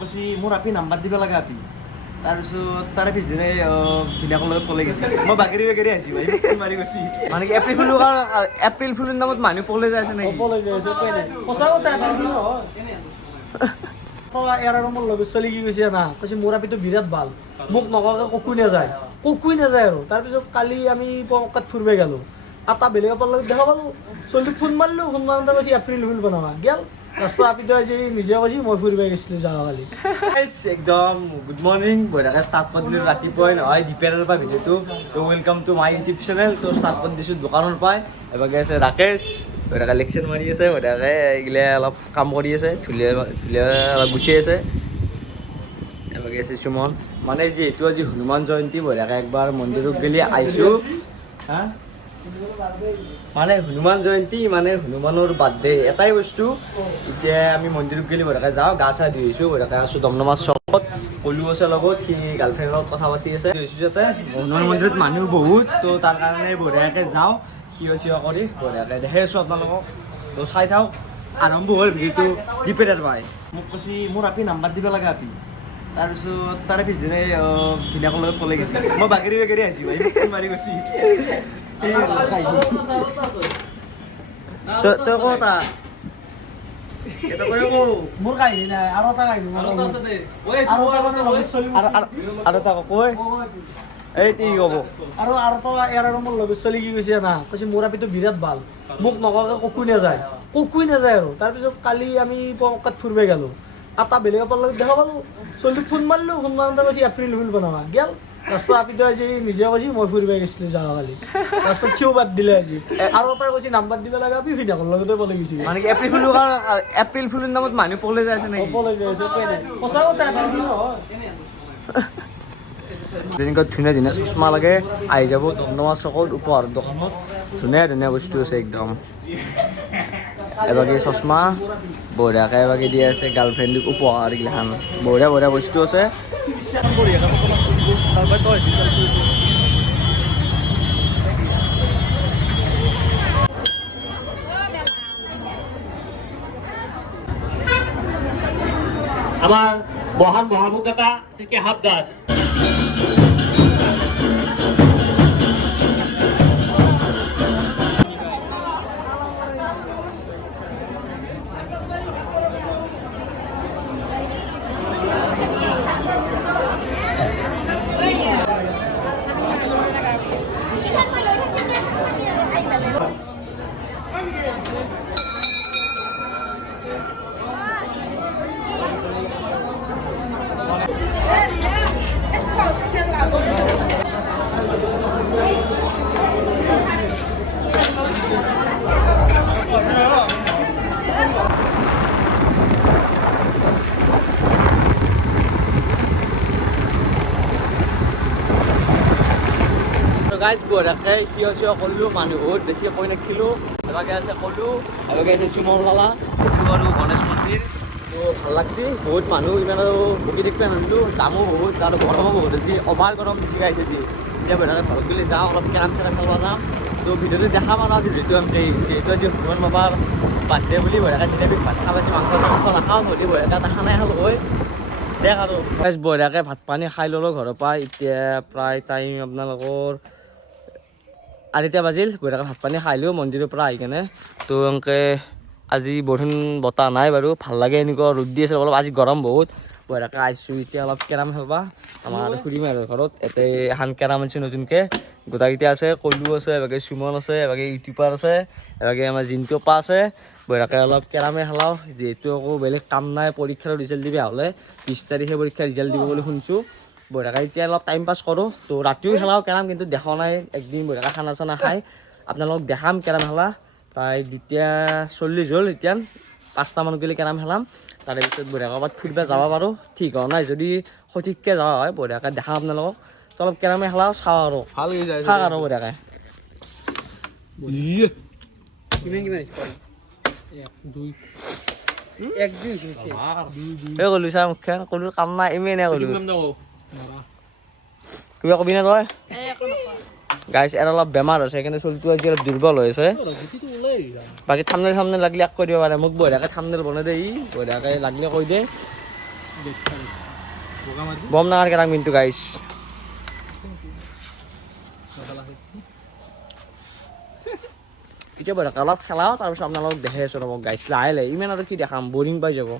কৈছি মোৰ আপি নাম্বাৰ দিব লাগে আপি তাৰপিছত তাৰে পিছদিনে ভিনাকৰ লগত পলাই গৈছে মই বাগেৰি বাগেৰি আহিছোঁ ভাই ফোন মাৰি গৈছি মানে কি এপ্ৰিল ফুলৰ নামত মানুহ পলাই যায় আছে নেকি? পলাই যাই আছে উপায় নাই সঁচা কথা এটা নহয় ইয়াৰ আৰু মোৰ লগত চলি কি কৈছে না কৈছে মোৰ আপিটো বিৰাট ভাল মোক নকৱাকৈ ককুই নাযায় আৰু তাৰপিছত কালি আমি পকাত ফুৰিব গ'লোঁ এটা বেলেগ এপাৰ লগত দেখা পালোঁ চলিটোক ফোন মাৰিলোঁ ফোন মাৰোঁতে কৈছে এপ্ৰিল ফুল বনাবা গেল ৰাস্তা আপিটো আজি নিজে কৈছে মই ফুৰিব গৈছিলোঁ যোৱাকালি একদম গুড মৰ্ণিং বঢ়িয়াকৈ ষ্টাৰ্ট কৰি দিলোঁ ৰাতিপুৱাই নহয় ডিপেয়াৰৰ পৰা ভিডিঅ'টো তো welcome to my YouTube channel তো ষ্টাৰ্ট কৰি দিছোঁ দোকানৰ পৰাই এবাৰ আছে ৰাকেশ বঢ়িয়াকৈ লেকশ্যন মাৰি আছে বঢ়িয়াকৈ এইগিলা অলপ কাম কৰি আছে ধুলীয়া অলপ গুচি আছে এবাৰ আছে সুমন মানে যিহেতু আজি হনুমান জয়ন্তী বঢ়িয়াকৈ একবাৰ মন্দিৰত গেলি আহিছোঁ হা মানে হনুমান জয়ন্তী মানে হনুমানৰ বাৰ্থডে এটাই বস্তু এতিয়া আমি মন্দিৰত গ'লে বঢ়িয়াকৈ যাওঁ গা চা ধুই আহিছোঁ বঢ়িয়াকৈ আছোঁ দমদমাৰ চকত কলু আছে লগত সি গাৰ্লফ্ৰেণ্ডৰ লগত কথা পাতি আছে ধুইছোঁ যাতে হনুমান মন্দিৰত মানুহ বহুত তো তাৰ কাৰণে বঢ়িয়াকৈ যাওঁ চিঞৰ কৰি বঢ়িয়াকৈ দেখি আছোঁ আপোনালোকক তো চাই থাকক আৰম্ভ হ'ল ভিডিঅ'টো ডিপেটাৰ পাই মোক কৈছি মোৰ আপি নাম্বাৰ দিব লাগে আপি তাৰপিছত তাৰে পিছদিনে ভিনাকৰ লগত পলাই গৈছে মই বাগেৰি বাগেৰি আহিছোঁ ভাই ফোন মাৰি গৈছি তই কতা মোৰ কাহিনী নাই আৰু এটা কাহিনী আৰু এটা কৈ এই কি ক'ব আৰু এটা ইয়াৰ আৰু মোৰ লগত চলি কি কৈছে না কৈছে মোৰ আপিটো বিৰাট ভাল মোক নকৱাকৈ ককুই নাযায় আৰু তাৰপিছত কালি আমি পকাত ফুৰিব গ'লোঁ এটা বেলেগ এপাৰ লগত দেখা পালোঁ চলিটোক ফোন মাৰিলোঁ ফোন মাৰোঁতে কৈছে এপ্ৰিল ফুল বনাবা গেল ৰাস্তা আপিটো আজি নিজে কৈছে মই ফুৰিব গৈছিলোঁ যোৱাকালি ৰাস্তাত চিও বাদ দিলে আজি আৰু এটা কৈছে নাম্বাৰ দিব লাগে আপি ভিনাকৰ লগতে পলাই গৈছে মানে কি এপ্ৰিল ফুলৰ নামত মানুহ পলাই যায় আছে নেকি? পলাই যাই আছে উপায় নাই সঁচা কথা এটা নহয় যেনেকৈ ধুনীয়া ধুনীয়া চশমা লাগে আহি যাব দমদমা চকত উপহাৰৰ দোকানত ধুনীয়া ধুনীয়া বস্তু আছে একদম এবাগে চশমা বঢ়িয়াকৈ এবাগে দি আছে গাৰ্লফ্ৰেণ্ডক উপহাৰ এইগিলাখান বঢ়িয়া বঢ়িয়া বস্তু আছে আমাৰ মহান মহামুখতা থেকে হাবদাস গাইজ বঢ়িয়াকৈ চিঞৰ কৰিলোঁ মানুহ বহুত বেছি কৈ নাখিলোঁ এবাগে আছে ক'লোঁ এবাগে আছে চুমৰ লালা এইটো আৰু গণেশ মন্দিৰ তো ভাল লাগছি বহুত মানুহ ইমান আৰু বকি দেখিব নানিলোঁ দামো বহুত আৰু গৰমো বহুত বেছি অভাৰ গৰম বেছি গাইছে যি এতিয়া বঢ়িয়াকৈ ঘৰত গ'লে যাওঁ অলপ কেৰাম চেৰাম খেলিব যাওঁ তো ভিডিঅ'টো দেখাম আৰু আজি যিহেতু আমি যিহেতু আজি হনুমান বাবাৰ বাৰ্থডে বুলি বঢ়িয়াকৈ নিৰামিষ ভাত খাব পাইছোঁ মাংস চাংস নাখাওঁ হ'লে বঢ়িয়াকৈ এটা খানাই খালোঁ হয় দেখ আৰু বঢ়িয়াকৈ ভাত পানী খাই ল'লোঁ ঘৰৰ পৰা এতিয়া প্ৰায় টাইম আপোনালোকৰ আঢ়ৈটা বাজিল বঢ়িয়াকৈ ভাত পানী খাই লিওঁ মন্দিৰৰ পৰা আহি কেনে তো এনেকৈ আজি বৰষুণ বতাহ নাই বাৰু ভাল লাগে এনেকুৱা ৰ'দ দি আছে অলপ আজি গৰম বহুত বঢ়িয়াকৈ আহিছোঁ এতিয়া অলপ কেৰাম খেলিব আমাৰ খুৰীম আৰু ঘৰত ইয়াতে এখন কেৰাম আনিছোঁ নতুনকৈ গোটাকেইটা আছে কলু আছে এভাগে সুমন আছে এভাগে ইউটিউবাৰ আছে এভাগে আমাৰ জিন্তু অপা আছে বঢ়িয়াকৈ অলপ কেৰামে খেলাওঁ যিহেতু আকৌ বেলেগ কাম নাই পৰীক্ষাৰ ৰিজাল্ট দিবা হ'লে 20 তাৰিখে পৰীক্ষাৰ ৰিজাল্ট দিব বুলি শুনিছোঁ বঢ়িয়াকৈ এতিয়া অলপ টাইম পাছ কৰোঁ তো ৰাতিও খেলাওঁ কেৰাম কিন্তু দেখা নাই একদিন বঢ়িয়াকৈ খানা চানা খাই আপোনালোকক দেখাম কেৰাম খেলা প্ৰায় 2:40 হ'ল এতিয়া 5টামান গ'লে কেৰাম খেলাম তাৰে পিছত বঢ়িয়াকৈ ক'ৰবাত ফুৰিব যাব পাৰোঁ ঠিক হোৱা নাই যদি সঠিককৈ যোৱা হয় বঢ়িয়াকৈ দেখাম আপোনালোকক তো অলপ কেৰামে খেলাওঁ চাওঁ আৰু চাওঁ আৰু বঢ়িয়াকৈ এই ক'লো ছাৰ মুখখন ক'লো কাম নাই ইমেনে ক'লো কিবা কবি নে তই গাইছ এৰ অলপ বেমাৰ হৈছে সেইকাৰণে চলিটো আজি অলপ দুৰ্বল হৈ আছে বাকী থামনেল লাগিলে এক কৈ দিব পাৰে মোক বঢ়িয়াকৈ থামনেল বনাই দে ই বঢ়িয়াকৈ লাগিলে কৈ দে বম নাগাৰ কেৰাং মিনটো গাইছ কেতিয়াবা অলপ খেলাও তাৰপিছত আপোনালোকক দেখাই আছোঁ ৰ'ব গাইছ লাহে লাহে ইমান আৰু কি দেখাম বৰিং পাই যাব